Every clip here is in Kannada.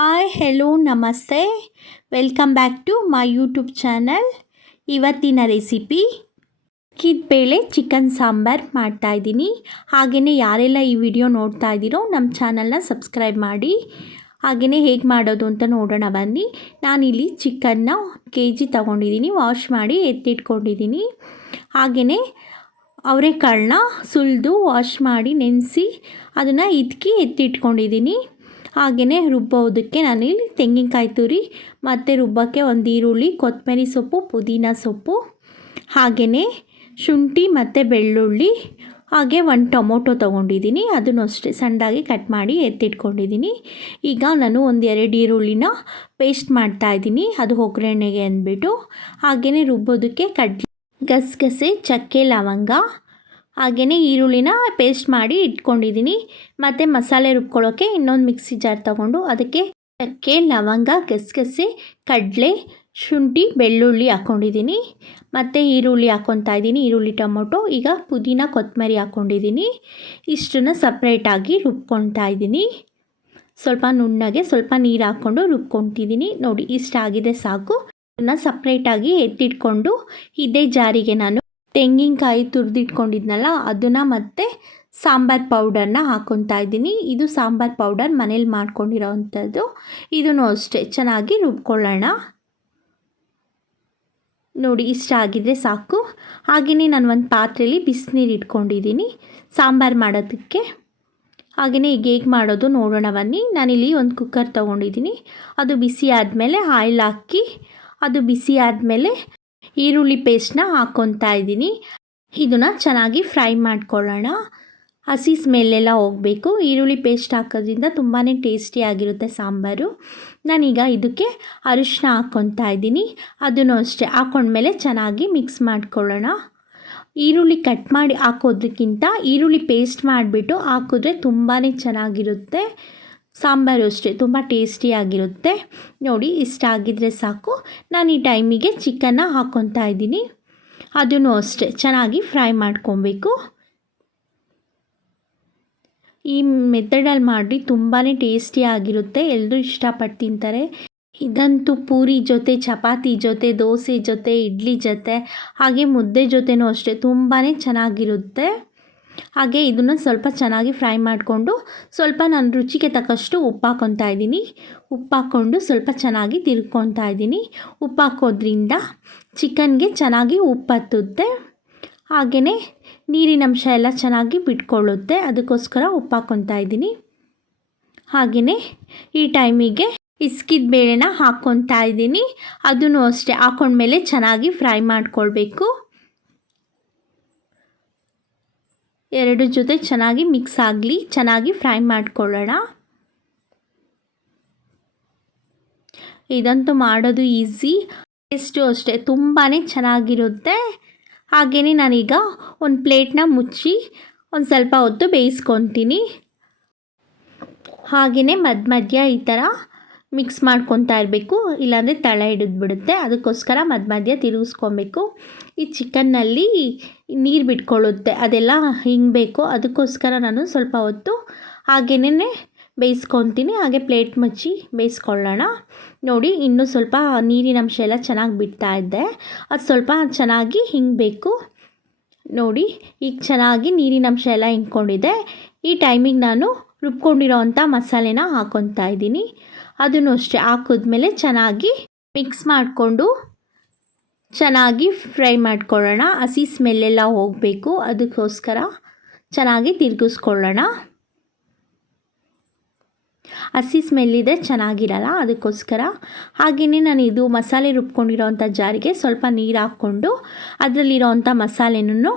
ಹಾಯ್ ಹೆಲೋ ನಮಸ್ತೆ, welcome back to my YouTube channel. ಇವತ್ತಿನ ರೆಸಿಪಿ ಬೇಳೆ ಚಿಕನ್ ಸಾಂಬಾರ್ ಮಾಡ್ತಾಯಿದ್ದೀನಿ. ಹಾಗೆಯೇ ಯಾರೆಲ್ಲ ಈ ವಿಡಿಯೋ ನೋಡ್ತಾ ಇದ್ದೀರೋ ನಮ್ಮ ಚಾನಲ್ನ ಸಬ್ಸ್ಕ್ರೈಬ್ ಮಾಡಿ. ಹಾಗೆಯೇ ಹೇಗೆ ಮಾಡೋದು ಅಂತ ನೋಡೋಣ ಬನ್ನಿ. ನಾನಿಲ್ಲಿ ಚಿಕನ್ನ KG ತೊಗೊಂಡಿದ್ದೀನಿ, ವಾಶ್ ಮಾಡಿ ಎತ್ತಿಟ್ಕೊಂಡಿದ್ದೀನಿ. ಹಾಗೆಯೇ ಅವರೆಕಾಳನ್ನ ಸುಲಿದು ವಾಶ್ ಮಾಡಿ ನೆನೆಸಿ ಅದನ್ನು ಇದ್ಕಿ ಎತ್ತಿಟ್ಕೊಂಡಿದ್ದೀನಿ. ಹಾಗೆಯೇ ರುಬ್ಬೋದಕ್ಕೆ ನಾನಿಲ್ಲಿ ತೆಂಗಿನಕಾಯಿ ತುರಿ ಮತ್ತು ರುಬ್ಬಕ್ಕೆ ಒಂದು ಈರುಳ್ಳಿ, ಕೊತ್ತಂಬರಿ ಸೊಪ್ಪು, ಪುದೀನ ಸೊಪ್ಪು, ಹಾಗೆಯೇ ಶುಂಠಿ ಮತ್ತು ಬೆಳ್ಳುಳ್ಳಿ, ಹಾಗೆ ಒಂದು ಟೊಮೊಟೊ ತೊಗೊಂಡಿದ್ದೀನಿ. ಅದನ್ನು ಅಷ್ಟೇ ಸಣ್ಣದಾಗಿ ಕಟ್ ಮಾಡಿ ಎತ್ತಿಟ್ಕೊಂಡಿದ್ದೀನಿ. ಈಗ ನಾನು ಒಂದು 2 ಈರುಳ್ಳಿನ ಪೇಸ್ಟ್ ಮಾಡ್ತಾಯಿದ್ದೀನಿ, ಅದು ಒಗ್ಗರಣೆಗೆ ಅಂದ್ಬಿಟ್ಟು. ಹಾಗೆಯೇ ರುಬ್ಬೋದಕ್ಕೆ ಗಸಗಸೆ, ಚಕ್ಕೆ, ಲವಂಗ, ಹಾಗೆಯೇ ಈರುಳ್ಳಿನ ಪೇಸ್ಟ್ ಮಾಡಿ ಇಟ್ಕೊಂಡಿದ್ದೀನಿ. ಮತ್ತು ಮಸಾಲೆ ರುಬ್ಕೊಳ್ಳೋಕ್ಕೆ ಇನ್ನೊಂದು ಮಿಕ್ಸಿ ಜಾರ್ ತೊಗೊಂಡು ಅದಕ್ಕೆ ಚಕ್ಕೆ, ಲವಂಗ, ಗಸಗಸೆ, ಕಡಲೆ, ಶುಂಠಿ, ಬೆಳ್ಳುಳ್ಳಿ ಹಾಕ್ಕೊಂಡಿದ್ದೀನಿ. ಮತ್ತು ಈರುಳ್ಳಿ ಹಾಕ್ಕೊತಾ ಇದ್ದೀನಿ, ಈರುಳ್ಳಿ, ಟೊಮೊಟೊ. ಈಗ ಪುದೀನ, ಕೊತ್ತಂಬರಿ ಹಾಕ್ಕೊಂಡಿದ್ದೀನಿ. ಇಷ್ಟನ್ನು ಸಪ್ರೇಟಾಗಿ ರುಬ್ಕೊತಾ ಇದ್ದೀನಿ. ಸ್ವಲ್ಪ ನುಣ್ಣಗೆ ಸ್ವಲ್ಪ ನೀರು ಹಾಕ್ಕೊಂಡು ರುಬ್ಕೊತಿದ್ದೀನಿ. ನೋಡಿ, ಇಷ್ಟಾಗಿದೆ ಸಾಕು. ಇದನ್ನು ಸಪ್ರೇಟಾಗಿ ಎತ್ತಿಟ್ಕೊಂಡು ಇದೇ ಜಾರಿಗೆ ನಾನು ತೆಂಗಿನಕಾಯಿ ತುರಿದಿಟ್ಕೊಂಡಿದ್ನಲ್ಲ ಅದನ್ನು ಮತ್ತು ಸಾಂಬಾರು ಪೌಡರ್ನ ಹಾಕ್ಕೊತಾ ಇದ್ದೀನಿ. ಇದು ಸಾಂಬಾರು ಪೌಡರ್ ಮನೇಲಿ ಮಾಡ್ಕೊಂಡಿರೋ ಅಂಥದ್ದು. ಇದನ್ನು ಅಷ್ಟೇ ಚೆನ್ನಾಗಿ ರುಬ್ಕೊಳ್ಳೋಣ. ನೋಡಿ, ಇಷ್ಟ ಆಗಿದ್ರೆ ಸಾಕು. ಹಾಗೆಯೇ ನಾನು ಒಂದು ಪಾತ್ರೆಯಲ್ಲಿ ಬಿಸಿನೀರು ಇಟ್ಕೊಂಡಿದ್ದೀನಿ ಸಾಂಬಾರು ಮಾಡೋದಕ್ಕೆ. ಹಾಗೆಯೇ ಈಗ ಹೇಗೆ ಮಾಡೋದು ನೋಡೋಣ ಬನ್ನಿ. ನಾನಿಲ್ಲಿ ಒಂದು ಕುಕ್ಕರ್ ತೊಗೊಂಡಿದ್ದೀನಿ. ಅದು ಬಿಸಿ ಆದಮೇಲೆ ಆಯಿಲ್ ಹಾಕಿ, ಅದು ಬಿಸಿ ಆದಮೇಲೆ ಈರುಳ್ಳಿ ಪೇಸ್ಟ್ನ ಹಾಕ್ಕೊತಾ ಇದ್ದೀನಿ. ಇದನ್ನು ಚೆನ್ನಾಗಿ ಫ್ರೈ ಮಾಡ್ಕೊಳ್ಳೋಣ. ಹಸಿ ಸ್ಮೆಲ್ಲೆಲ್ಲ ಹೋಗಬೇಕು. ಈರುಳ್ಳಿ ಪೇಸ್ಟ್ ಹಾಕೋದ್ರಿಂದ ತುಂಬಾ ಟೇಸ್ಟಿಯಾಗಿರುತ್ತೆ ಸಾಂಬಾರು. ನಾನೀಗ ಇದಕ್ಕೆ ಅರಿಶಿನ ಹಾಕ್ಕೊತಾ ಇದ್ದೀನಿ. ಅದನ್ನು ಅಷ್ಟೇ ಹಾಕ್ಕೊಂಡ್ಮೇಲೆ ಚೆನ್ನಾಗಿ ಮಿಕ್ಸ್ ಮಾಡ್ಕೊಳ್ಳೋಣ. ಈರುಳ್ಳಿ ಕಟ್ ಮಾಡಿ ಹಾಕೋದಕ್ಕಿಂತ ಈರುಳ್ಳಿ ಪೇಸ್ಟ್ ಮಾಡಿಬಿಟ್ಟು ಹಾಕಿದ್ರೆ ತುಂಬಾ ಚೆನ್ನಾಗಿರುತ್ತೆ. ಸಾಂಬಾರು ಅಷ್ಟೇ ತುಂಬ ಟೇಸ್ಟಿಯಾಗಿರುತ್ತೆ. ನೋಡಿ, ಇಷ್ಟ ಆಗಿದ್ರೆ ಸಾಕು. ನಾನು ಈ ಟೈಮಿಗೆ ಚಿಕನ್ನ ಹಾಕ್ಕೊತಾ ಇದ್ದೀನಿ. ಅದನ್ನು ಅಷ್ಟೇ ಚೆನ್ನಾಗಿ ಫ್ರೈ ಮಾಡ್ಕೊಬೇಕು. ಈ ಮೆಥಡಲ್ಲಿ ಮಾಡಿ ತುಂಬಾ ಟೇಸ್ಟಿಯಾಗಿರುತ್ತೆ. ಎಲ್ಲರೂ ಇಷ್ಟಪಟ್ಟು ತಿಂತಾರೆ. ಇದಂತೂ ಪೂರಿ ಜೊತೆ, ಚಪಾತಿ ಜೊತೆ, ದೋಸೆ ಜೊತೆ, ಇಡ್ಲಿ ಜೊತೆ, ಹಾಗೆ ಮುದ್ದೆ ಜೊತೆನೂ ಅಷ್ಟೇ ತುಂಬಾ ಚೆನ್ನಾಗಿರುತ್ತೆ. ಹಾಗೆ ಇದನ್ನು ಸ್ವಲ್ಪ ಚೆನ್ನಾಗಿ ಫ್ರೈ ಮಾಡಿಕೊಂಡು ಸ್ವಲ್ಪ ನಾನು ರುಚಿಗೆ ತಕ್ಕಷ್ಟು ಉಪ್ಪು ಹಾಕ್ಕೊತಾ ಇದ್ದೀನಿ. ಉಪ್ಪು ಹಾಕ್ಕೊಂಡು ಸ್ವಲ್ಪ ಚೆನ್ನಾಗಿ ತಿರ್ಕೊತಾ ಇದ್ದೀನಿ. ಉಪ್ಪು ಹಾಕೋದ್ರಿಂದ ಚಿಕನ್ಗೆ ಚೆನ್ನಾಗಿ ಉಪ್ಪು ಹತ್ತುತ್ತೆ. ಹಾಗೆಯೇ ನೀರಿನಂಶ ಎಲ್ಲ ಚೆನ್ನಾಗಿ ಬಿಟ್ಕೊಳ್ಳುತ್ತೆ. ಅದಕ್ಕೋಸ್ಕರ ಉಪ್ಪು ಹಾಕ್ಕೊತಾ ಇದ್ದೀನಿ. ಹಾಗೆಯೇ ಈ ಟೈಮಿಗೆ ಇಸ್ಕಿದ ಬೇಳೆನ ಹಾಕ್ಕೊತಾ ಇದ್ದೀನಿ. ಅದನ್ನು ಅಷ್ಟೇ ಹಾಕ್ಕೊಂಡ್ಮೇಲೆ ಚೆನ್ನಾಗಿ ಫ್ರೈ ಮಾಡ್ಕೊಳ್ಬೇಕು. ಎರಡು ಜೊತೆ ಚೆನ್ನಾಗಿ ಮಿಕ್ಸ್ ಆಗಲಿ, ಚೆನ್ನಾಗಿ ಫ್ರೈ ಮಾಡ್ಕೊಳ್ಳೋಣ. ಇದಂತೂ ಮಾಡೋದು ಈಸಿ, ಟೇಸ್ಟು ಅಷ್ಟೇ ತುಂಬಾ ಚೆನ್ನಾಗಿರುತ್ತೆ. ಹಾಗೆಯೇ ನಾನೀಗ ಒಂದು ಪ್ಲೇಟ್ನ ಮುಚ್ಚಿ ಒಂದು ಸ್ವಲ್ಪ ಹೊತ್ತು ಬೇಯಿಸ್ಕೊತೀನಿ. ಹಾಗೆಯೇ ಮಧ್ಯ ಈ ಥರ ಮಿಕ್ಸ್ ಮಾಡ್ಕೊತಾ ಇರಬೇಕು, ಇಲ್ಲಾಂದರೆ ತಳ ಹಿಡಿದ್ಬಿಡುತ್ತೆ. ಅದಕ್ಕೋಸ್ಕರ ಮಧ್ಯ ತಿರುಗಿಸ್ಕೊಬೇಕು. ಈ ಚಿಕನ್ನಲ್ಲಿ ನೀರು ಬಿಟ್ಕೊಳ್ಳುತ್ತೆ, ಅದೆಲ್ಲ ಹಿಂಗಬೇಕು. ಅದಕ್ಕೋಸ್ಕರ ನಾನು ಸ್ವಲ್ಪ ಹೊತ್ತು ಹಾಗೆಯೇ ಬೇಯಿಸ್ಕೊತೀನಿ. ಹಾಗೆ ಪ್ಲೇಟ್ ಮುಚ್ಚಿ ಬೇಯಿಸ್ಕೊಳ್ಳೋಣ. ನೋಡಿ, ಇನ್ನೂ ಸ್ವಲ್ಪ ನೀರಿನಂಶ ಎಲ್ಲ ಚೆನ್ನಾಗಿ ಬಿಡ್ತಾ ಇದ್ದೆ. ಅದು ಸ್ವಲ್ಪ ಚೆನ್ನಾಗಿ ಹಿಂಗಬೇಕು. ನೋಡಿ, ಈಗ ಚೆನ್ನಾಗಿ ನೀರಿನಂಶ ಎಲ್ಲ ಹಿಂಡ್ಕೊಂಡಿದೆ. ಈ ಟೈಮಿಗೆ ನಾನು ರುಬ್ಕೊಂಡಿರೋ ಅಂಥ ಮಸಾಲೆನ ಹಾಕ್ಕೊತಾ ಇದ್ದೀನಿ. ಅದನ್ನು ಅಷ್ಟೇ ಹಾಕಿದ್ಮೇಲೆ ಚೆನ್ನಾಗಿ ಮಿಕ್ಸ್ ಮಾಡಿಕೊಂಡು ಚೆನ್ನಾಗಿ ಫ್ರೈ ಮಾಡ್ಕೊಳ್ಳೋಣ. ಹಸಿ ಸ್ಮೆಲ್ಲೆಲ್ಲ ಹೋಗಬೇಕು. ಅದಕ್ಕೋಸ್ಕರ ಚೆನ್ನಾಗಿ ತಿರುಗಿಸ್ಕೊಳ್ಳೋಣ. ಹಸಿ ಸ್ಮೆಲ್ಲಿದೆ ಚೆನ್ನಾಗಿರಲ್ಲ, ಅದಕ್ಕೋಸ್ಕರ. ಹಾಗೆಯೇ ನಾನು ಇದು ಮಸಾಲೆ ರುಬ್ಕೊಂಡಿರೋವಂಥ ಜಾರಿಗೆ ಸ್ವಲ್ಪ ನೀರು ಹಾಕ್ಕೊಂಡು ಅದರಲ್ಲಿರೋವಂಥ ಮಸಾಲೆನೂ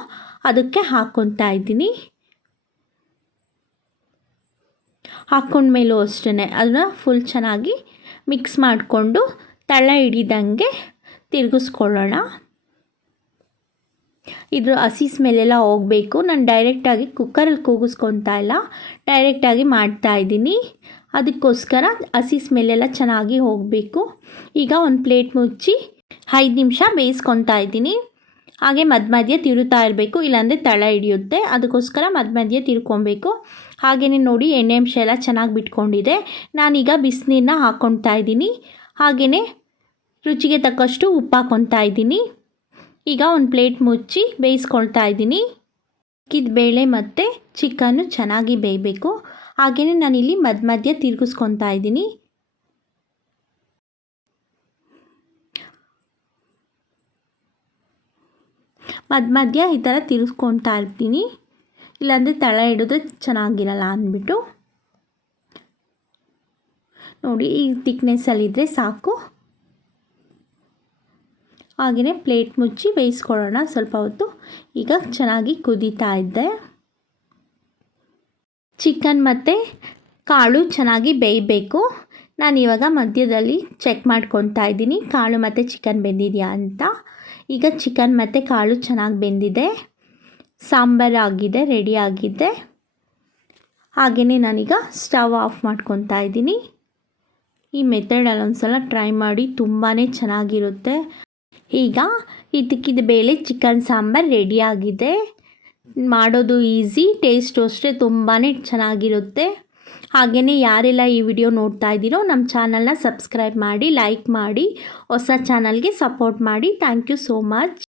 ಅದಕ್ಕೆ ಹಾಕ್ಕೊತಾ ಇದ್ದೀನಿ. ಹಾಕ್ಕೊಂಡ್ಮೇಲೂ ಅಷ್ಟೇ ಅದನ್ನು ಫುಲ್ ಚೆನ್ನಾಗಿ ಮಿಕ್ಸ್ ಮಾಡಿಕೊಂಡು ತಳ ಹಿಡಿದಂಗೆ ತಿರುಗಿಸ್ಕೊಳ್ಳೋಣ. ಇದ್ರ ಹಸಿ ಸ್ಮೆಲ್ಲೆಲ್ಲ ಹೋಗಬೇಕು. ನಾನು ಡೈರೆಕ್ಟಾಗಿ ಕುಕ್ಕರಲ್ಲಿ ಕೂಗಿಸ್ಕೊತಾ ಇಲ್ಲ, ಡೈರೆಕ್ಟಾಗಿ ಮಾಡ್ತಾಯಿದ್ದೀನಿ. ಅದಕ್ಕೋಸ್ಕರ ಹಸಿ ಸ್ಮೆಲ್ಲೆಲ್ಲ ಚೆನ್ನಾಗಿ ಹೋಗಬೇಕು. ಈಗ ಒಂದು ಪ್ಲೇಟ್ ಮುಚ್ಚಿ 5 ನಿಮಿಷ ಬೇಯಿಸ್ಕೊತಾ ಇದ್ದೀನಿ. ಹಾಗೆ ಮಧ್ಯ ತಿರುತ್ತಾ ಇರಬೇಕು, ಇಲ್ಲಾಂದರೆ ತಳ ಹಿಡಿಯುತ್ತೆ. ಅದಕ್ಕೋಸ್ಕರ ಮಧ್ಯ ತಿರ್ಕೊಬೇಕು. ಹಾಗೆಯೇ ನೋಡಿ ಎಣ್ಣೆ ಅಂಶ ಎಲ್ಲ ಚೆನ್ನಾಗಿ ಬಿಟ್ಕೊಂಡಿದೆ. ನಾನೀಗ ಬಿಸಿನೀರನ್ನ ಹಾಕ್ಕೊಳ್ತಾ ಇದ್ದೀನಿ. ಹಾಗೆಯೇ ರುಚಿಗೆ ತಕ್ಕಷ್ಟು ಉಪ್ಪು ಹಾಕ್ಕೊಳ್ತಾ ಇದ್ದೀನಿ. ಈಗ ಒಂದು ಪ್ಲೇಟ್ ಮುಚ್ಚಿ ಬೇಯಿಸ್ಕೊಳ್ತಾ ಇದ್ದೀನಿ. ಬೇಳೆ ಮತ್ತು ಚಿಕನ್ನು ಚೆನ್ನಾಗಿ ಬೇಯಬೇಕು. ಹಾಗೆಯೇ ನಾನಿಲ್ಲಿ ಮಧ್ಯ ತಿರುಗಿಸ್ಕೊಳ್ತಾ ಇದ್ದೀನಿ. ಮಧ್ಯ ಈ ಥರ ತಿರುಗಿಸ್ಕೊಳ್ತಾ ಇರ್ತೀನಿ, ಇಲ್ಲಾಂದರೆ ತಳ ಹಿಡಿದ್ರೆ ಚೆನ್ನಾಗಿರಲ್ಲ ಅಂದ್ಬಿಟ್ಟು. ನೋಡಿ ಈ ತಿಕ್ನೆಸ್ಸಲ್ಲಿದ್ದರೆ ಸಾಕು. ಹಾಗೆಯೇ ಪ್ಲೇಟ್ ಮುಚ್ಚಿ ಬೇಯಿಸ್ಕೊಳ್ಳೋಣ ಸ್ವಲ್ಪ ಹೊತ್ತು. ಈಗ ಚೆನ್ನಾಗಿ ಕುದೀತಾ ಇದೆ. ಚಿಕನ್ ಮತ್ತು ಕಾಳು ಚೆನ್ನಾಗಿ ಬೇಯಬೇಕು. ನಾನಿವಾಗ ಮಧ್ಯದಲ್ಲಿ ಚೆಕ್ ಮಾಡ್ಕೊತಾ ಇದ್ದೀನಿ ಕಾಳು ಮತ್ತು ಚಿಕನ್ ಬೆಂದಿದೆಯಾ ಅಂತ. ಈಗ ಚಿಕನ್ ಮತ್ತು ಕಾಳು ಚೆನ್ನಾಗಿ ಬೆಂದಿದೆ, ಸಾಂಬಾರು ಆಗಿದೆ, ರೆಡಿ ಆಗಿದೆ. ಹಾಗೆಯೇ ನಾನೀಗ ಸ್ಟವ್ ಆಫ್ ಮಾಡ್ಕೊತಾ ಇದ್ದೀನಿ. ಈ ಮೆಥಡಲ್ಲಿ ಒಂದು ಸಲ ಟ್ರೈ ಮಾಡಿ, ತುಂಬಾ ಚೆನ್ನಾಗಿರುತ್ತೆ. ಈಗ ಇದಕ್ಕಿದ ಬೇಳೆ ಚಿಕನ್ ಸಾಂಬಾರು ರೆಡಿಯಾಗಿದೆ. ಮಾಡೋದು ಈಸಿ, ಟೇಸ್ಟು ಅಷ್ಟೇ ತುಂಬಾ ಚೆನ್ನಾಗಿರುತ್ತೆ. ಹಾಗೆಯೇ ಯಾರೆಲ್ಲ ಈ ವಿಡಿಯೋ ನೋಡ್ತಾ ಇದ್ದೀರೋ ನಮ್ಮ ಚಾನಲ್ನ ಸಬ್ಸ್ಕ್ರೈಬ್ ಮಾಡಿ, ಲೈಕ್ ಮಾಡಿ, ಹೊಸ ಚಾನಲ್ಗೆ ಸಪೋರ್ಟ್ ಮಾಡಿ. Thank you so much.